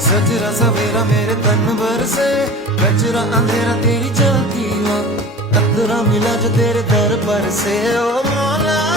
सजरा सवेरा मेरे तन भर से, कचरा अंधेरा तेरी चलती हो, कतरा मिला जो तेरे दर पर से। ओ मौला